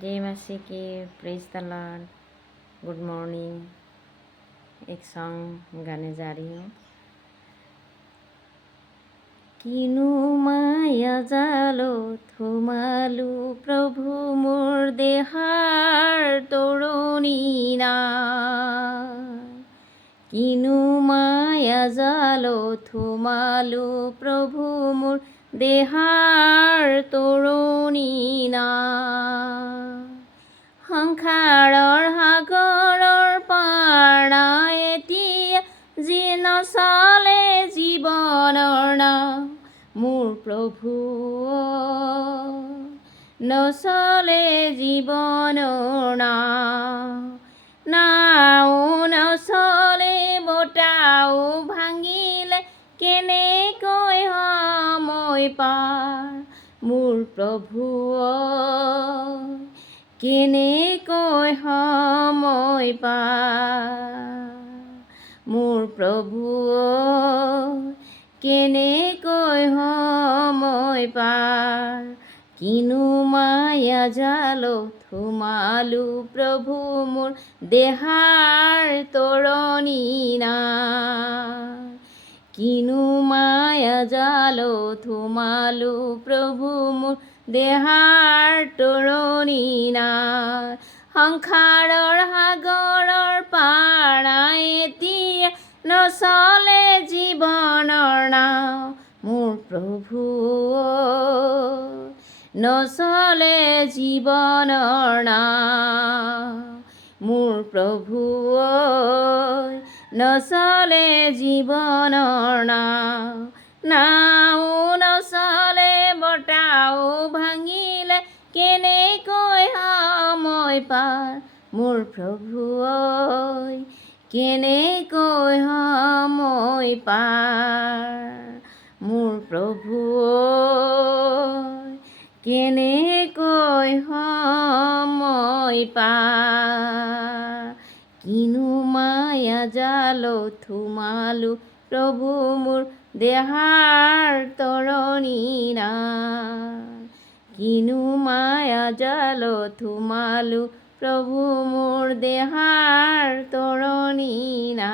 जय मसीह की praise the lord. Good morning. एक सॉन्ग गाने जा रही हूँ। किनु माया जालो थुमालु प्रभु मोर देहार तोरणी ना। किनु माया जालो थुमालु प्रभु मोर देहार तोरणी ना। সংসাৰৰ সাগৰৰ পাৰ এতিয়া যি নচলে জীৱনৰ নাও মোৰ প্ৰভু নচলে জীৱনৰ নাও নচলে বতাও ভাঙিলে কেনেকৈ সময় পাৰ মোৰ প্ৰভু কেনেকৈ সময় পাৰ মোৰ প্ৰভু কেনেকৈ সময় পাৰ। কিনো মায়া জালত সোমালো প্ৰভু মোৰ দেহাৰ তৰণি না। কিনো মায়া জালত সোমালো প্ৰভু মোৰ দেহাৰ তৰণি না। সংসাৰৰ সাগৰৰ পাৰ এতিয়া নচলে জীৱনৰ নাও মোৰ প্ৰভু নচলে জীৱনৰ নাও মোৰ প্ৰভু নচলে জীৱনৰ নাও নচলে বতাও ভাঙিলে কেনেকৈ সময় পাৰ মোৰ প্ৰভু কেনেকৈ সময় পাৰ মোৰ প্ৰভু কেনেকৈ সময় পাৰ। কিনো মায়া জালত সোমালো প্ৰভু মোৰ দেহাৰ তৰণি না। কিনো মায়া জালত সোমালো প্ৰভু মোৰ দেহাৰ তৰণি না।